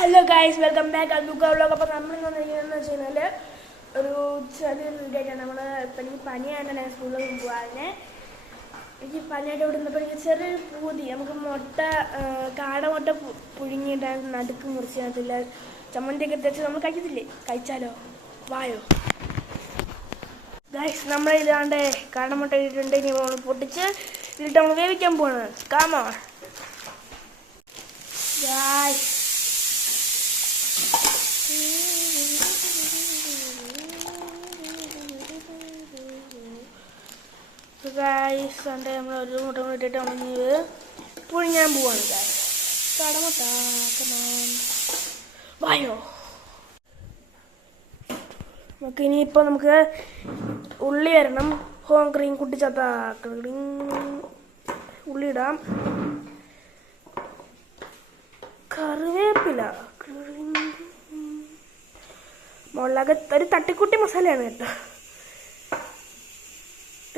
Hello guys, welcome back അൽബുക്ക vlog. അപ്പോൾ നമ്മളിന്ന് വന്നിരിക്കുന്നതെന്ന് വെച്ച് കഴിഞ്ഞാൽ ഒരു ചെറിയൊരു വീഡിയോ ആയിട്ടാണ്. നമ്മൾ ഇപ്പം എനിക്ക് പനിയായിട്ടാണ് സ്കൂളിൽ പോകാനെ. എനിക്ക് പനിയായിട്ട് ഇവിടെ നിന്നപ്പോൾ എനിക്ക് ചെറിയൊരു പൂതി. നമുക്ക് കാടമുട്ട പുഴുങ്ങിയിട്ട് നടുക്ക് മുറിച്ചതില്ല ചമ്മന്തിയൊക്കെ തെച്ച് നമ്മൾ കഴിക്കത്തില്ലേ, കഴിച്ചാലോ? വായോ ഗൈസ്, നമ്മളിതാണ്ട് കാടമുട്ട ഇട്ടിട്ടുണ്ട്. ഇനി നമ്മൾ പൊട്ടിച്ച് ഇതിട്ട് നമ്മൾ വേവിക്കാൻ പോവാണ്. കാമോ ഗൈസ്, നമ്മൾ ഒരു മുട്ട ഇട്ടിട്ട് നമ്മൾ പുഴുങ്ങാൻ പോവാണ് ഗൈസ്. കാടമുട്ട വായോ. നമുക്ക് ഇനിയിപ്പോൾ നമുക്ക് ഉള്ളി വരണം. ഹോം ക്രീം കുട്ടിച്ചത്ത ഉള്ളി ഇടാം. കറിവേപ്പില, മുളക്, ഒരു തട്ടിക്കുട്ടി മസാലയാണ് കേട്ടോ.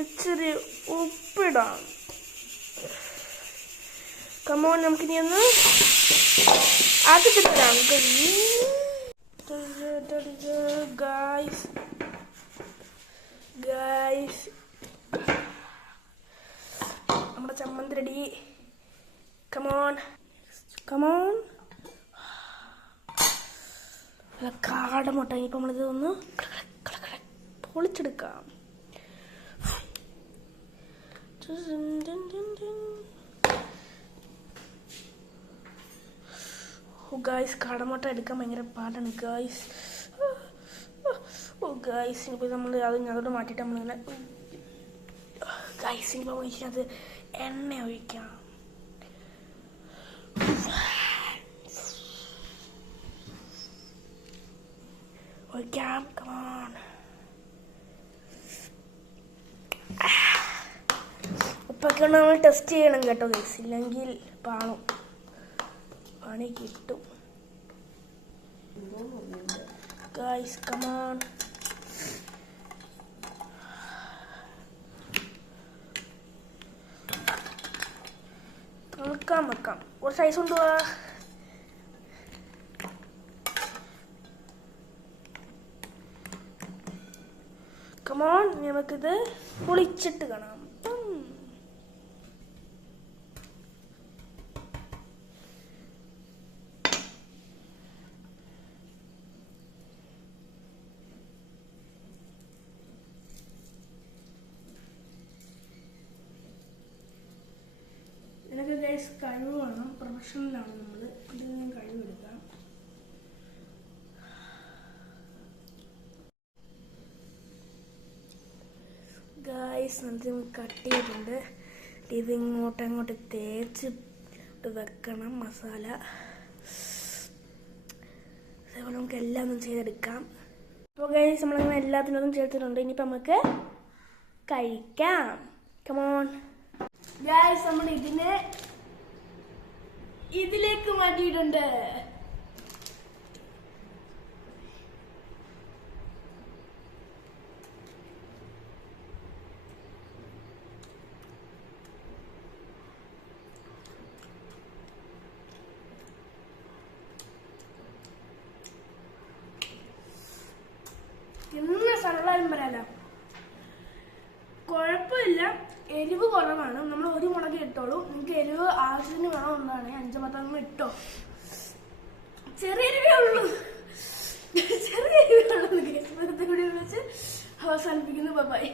ഇച്ചിരി ഉപ്പിടാം. കമോൺ, നമുക്കിനി ഒന്ന് ആക്കിച്ചിട്ടാം ഗായ്സ്. നമ്മുടെ ചമ്മന്തി റെഡി. Come on come on. കാടമുട്ട ഇനിയിപ്പോൾ നമ്മളിത് ഒന്ന് പൊളിച്ചെടുക്കാം. ഗായ്സ്, കാടമുട്ട എടുക്കാൻ ഭയങ്കര പാടാണ് ഗായ്സ്. ഗായ്സ്, ഇനിയിപ്പോൾ നമ്മൾ അതോട് മാറ്റിയിട്ട് നമ്മളിങ്ങനെ ഗായ്സ് ഇനിയിപ്പോൾ നമ്മൾ ഇതിനകത്ത് എണ്ണ ഒഴിക്കാം. കമോൺ. ഉപ്പൊക്കെ നമ്മൾ ടെസ്റ്റ് ചെയ്യണം കേട്ടോ ഗൈസ്, ഇല്ലെങ്കിൽ പണി കിട്ടും ഗൈസ്. കമോൺ. വെക്കാം ഒരു സൈസ് കൊണ്ടുപോവാ. കമോൺ, നമുക്കിത് പൊളിച്ചിട്ട് കാണാം. ഇതിനൊക്കെ ഗൈസ് കഴിവ് വേണം. പ്രൊഫഷണലാണ് നമ്മൾ. ഇതിൽ നിന്ന് കഴിവെടുക്കാം. ഗൈസ്, നമുക്ക് കട്ട് ചെയ്തിട്ടുണ്ട്. ഇത് ഇങ്ങോട്ട് തേച്ച് വെക്കണം മസാല. അതേപോലെ നമുക്ക് എല്ലാം ഒന്നും ചെയ്തെടുക്കാം. അപ്പോൾ ഗൈസ്, നമ്മളിങ്ങനെ എല്ലാത്തിനൊന്നും ചേർത്തിട്ടുണ്ട്. ഇനിയിപ്പോൾ നമുക്ക് കഴിക്കാം. കമോൺ ഗൈസ്, നമ്മൾ ഇതിലേക്ക് മാറ്റിയിട്ടുണ്ട്. ഇന്ന് സരളായും പറയാലോ, കുഴപ്പമില്ല. എരിവ് കുറവാണ്. നമ്മൾ ഒരു മുളക് ഇട്ടോളൂ. നിങ്ങൾക്ക് എരിവ് ആവശ്യത്തിന് വേണം എന്നാണ് 5-10 ഇട്ടോ. ചെറിയ എരിവേ ഉള്ളൂ. വെച്ച് അവസാനിപ്പിക്കുന്നു. ബൈ.